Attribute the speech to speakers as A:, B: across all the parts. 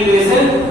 A: equation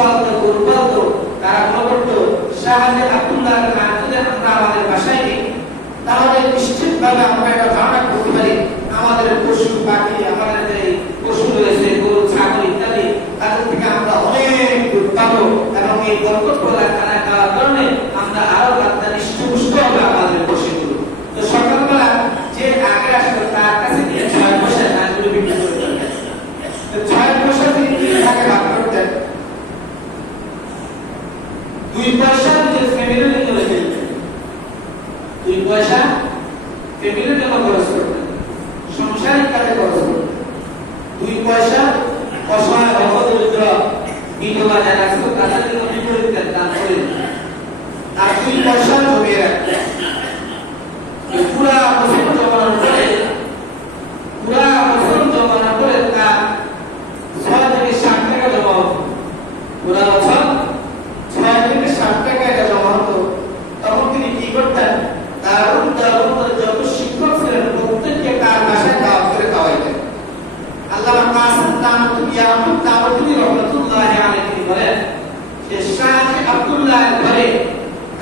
A: পালত গরু তারা ভালো করতো। শাহাজে আব্দুল্লাহ আব্দুলের আমরা আমাদের বাসায় নেই। তাহলে নিশ্চিতভাবে আমরা একটা ধারণা করতে পারি, আমাদের পশু পাখি, আমাদের যে পশু রয়েছে, গরু, ছাগল ইত্যাদি, তাদের থেকে আমরা অনেক উৎপাদন এবং এই বরকত প্রদান দুই পয়সা ফ্যামিলির জন্য খরচ করবেন সংসারিক কাজে খরচ করবেন দুই পয়সা অসহায় অপদরিদ্র বিধবা যারা আছে, তাদের জন্য বিপরীত দান করেন তার দুই পয়সা জমিয়ে রাখবেন পুরা বছর জমানোর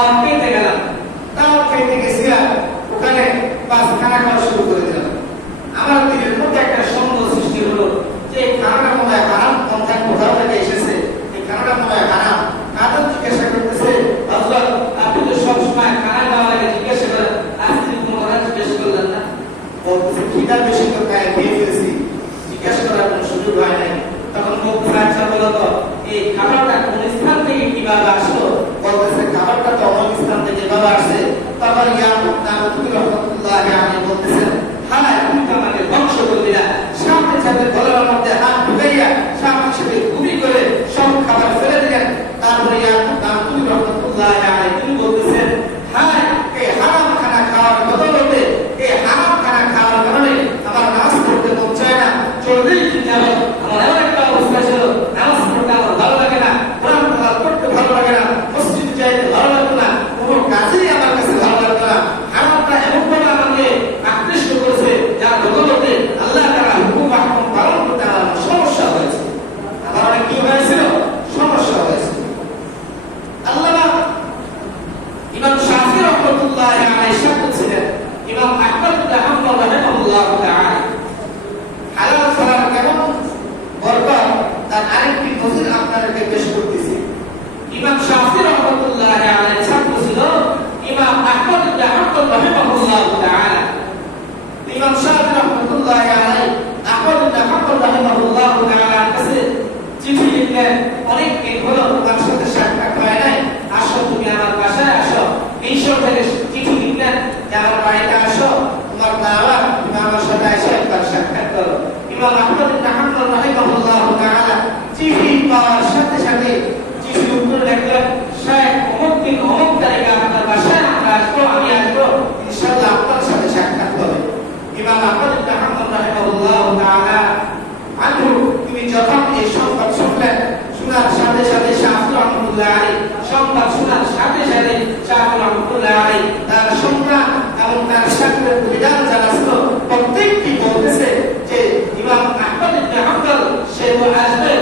A: আর পেতে গেলাম। তাও পেতে গেছিলাম ওখানে পাঁচখানা ঘর 빠르게 ইমাম শাফি রহমতুল্লাহ আলাইহির ছাত্র ছিল ইমাম আহমদ ইবনে হাম্বল রাহিমাহুল্লাহ তাআলা। ইমাম শাফি রহমতুল্লাহ আলাইহি, আহমদ ইবনে হাম্বল রাহিমাহুল্লাহ তাআলার কাছে অনেক হলো। ইমাম আহমদ ইবনে তাআলা আনহু, তিনি যখন এই সংবাদ শুনলেন, শোনার সাথে সাথে শাহুল রহমতুল্লাহ আলী সংবাদ শোনার সাথে সাথে শাহুল রহমতুল্লাহ আলী তার সংজ্ঞা এবং তার সাথে বিধান জানা ছিল প্রত্যেকটি বলতেছে যে ইমাম আহমদ ইবনে সে আসবে।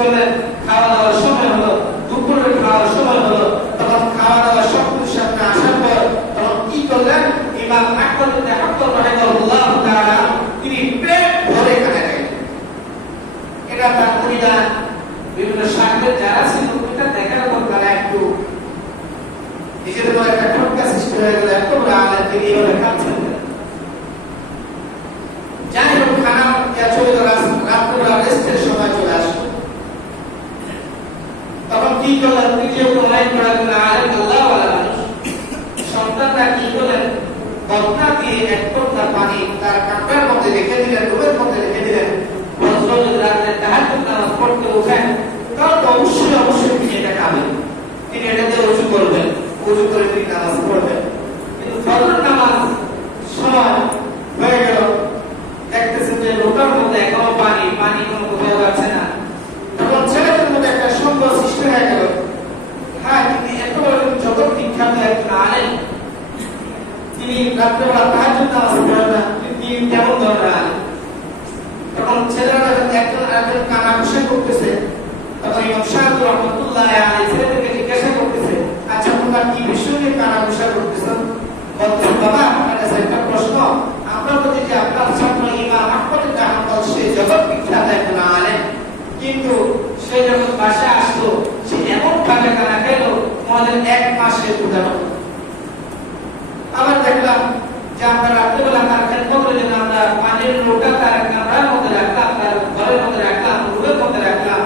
A: করলেন খাওয়া দাওয়ার সময় হলো দুপুরের খাওয়ার সময় হলো, তখন খাওয়া দাওয়া সব কিছু সামনে আসার পর তখন কি করলেন? ইমাম আহমদ ইবনে হাম্বল রাহিমাহুল্লাহ তাআলা, তিনি পেট ভরে খানা খাইলেন এটা তার পরিবার, বিভিন্ন সাহেবের যারা ছিল, এটা দেখার পর তারা একটু নিজেদের মধ্যে একটা ঠটকা সৃষ্টি হয়ে গেল, এত বড় আলেম তিনি এভাবে খাচ্ছেন যাই হোক, খানা চলে গেল রাত্রবেলা রেস্টের সময় চলে তখন দিয়ে তার কাপড়ের মধ্যে রেখে দিলেন, রুমের মধ্যে রেখে দিলেন। অবশ্যই অবশ্যই তিনি এটা এটাতে উজু করবেন। উজু করে তিনি নামাজ পড়বেন। কিন্তু ফজর নামাজ সময় হয়ে গেল দেখতেছেন যে লোটার মধ্যে এখনও পানি পানি কোনো কোথাও যাচ্ছে না তখন ছেলেদের মধ্যে একটা সন্দেহ সৃষ্টি হয়ে গেল হ্যাঁ তিনি এত বড় একজন জগৎ বিখ্যাত একজন আলেম তিনি রাত্রেবেলা তাহাজ্জুদ নামাজ পড়েন না তিনি কেমন ধরনের তখন ছেলেরা যখন একজন আরেকজন কানাঘুষা করতেছে, তখন ইমাম শাহুর রহমতুল্লাহ আলী ছেলেদেরকে জিজ্ঞাসা করতেছে আচ্ছা তোমরা কি বিষয় নিয়ে কানাঘুষা করতেছেন বলতেছেন বাবা আপনার কাছে একটা প্রশ্ন। আমরা বলছি যে আপনার ছাত্র ইমাম আহমদ হাম্বল সে জগৎ বিখ্যাত একজন আলেম। কিন্তু সে যখন বাসা আসলো, সে এমন ভাবে কানা খেল আমাদের এক মাসে উদাহরণ যে আমরা রাত্রেবেলা তার খেদমত জন্য আমরা পানির লোটা তার কামরার মধ্যে রাখলাম, তার ঘরের মধ্যে রাখলাম, রুমের মধ্যে রাখলাম।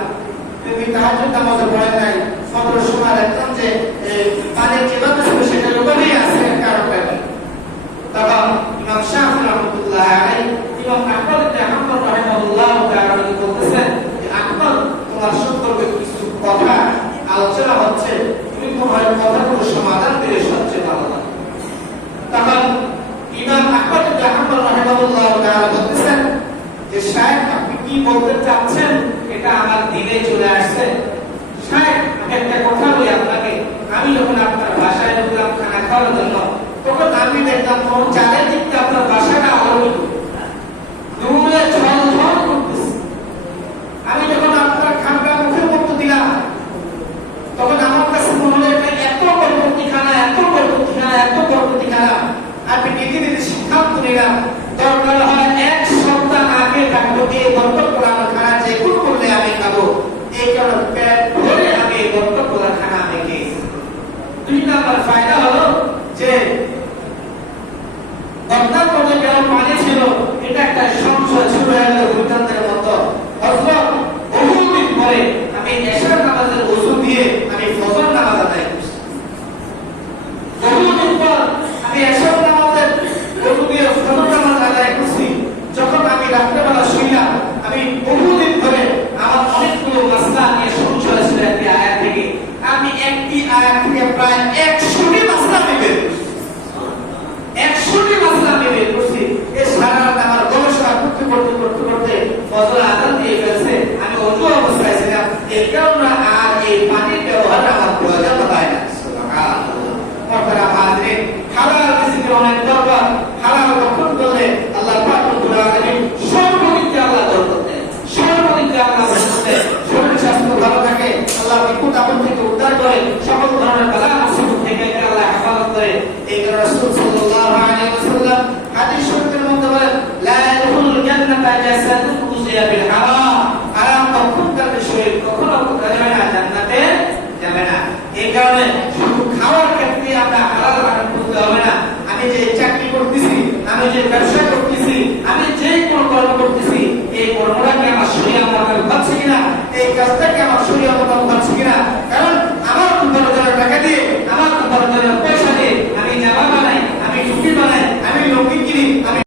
A: তুমি তাহাজ্জুদ নামাজে পড়ে নাই, ফজর সময় রাখতাম যে পানির যেভাবে ছিল সেটা লোকালেই আছে কারণটা কি তখন ইমাম শাফি রহমতুল্লাহ আলাইহি, ইমাম আহমদ ইবনে হাম্বল তাআলা বলতেছেন আহমদ, তোমার সম্পর্কে কিছু কথা, আলোচনা হচ্ছে। তুমি তোমার কথাগুলো সমাধান দিলে সবচেয়ে ভালো লাগে তখন ইমাম আহমদ ইবনে হাম্বল রাহিমাহুল্লাহ তাআলা বলতেছেন যে আপনি কি বলতে চাচ্ছেন? এটা আমার দিলে চলে আসছে। আমি একটা কথা বলি আপনাকে। আমি যখন আপনার বাসায় ঢুকলাম খানা খাওয়ার জন্য, তখন আমি দেখলাম কোন চালের দিকটা আপনার বাসাটা অরবিত দূরে ঝল জাহান্নাম থেকে উদ্ধার করে সকল ধরনের বালা থেকে আল্লাহ হেফাজত করে। এই রাসূল সাল্লাল্লাহু আলাইহি ওয়াসাল্লাম হাদিস শরীফের মধ্যে বলেন, লা জান্নাতা উযিয়া বিল কখনো যাবে না, জান্নাতে যাবে না। এই কারণে শুধু খাওয়ার ক্ষেত্রে আমরা হালাল হারাম করতে হবে না। আমি যে চাকরি করতেছি, আমি যে ব্যবসা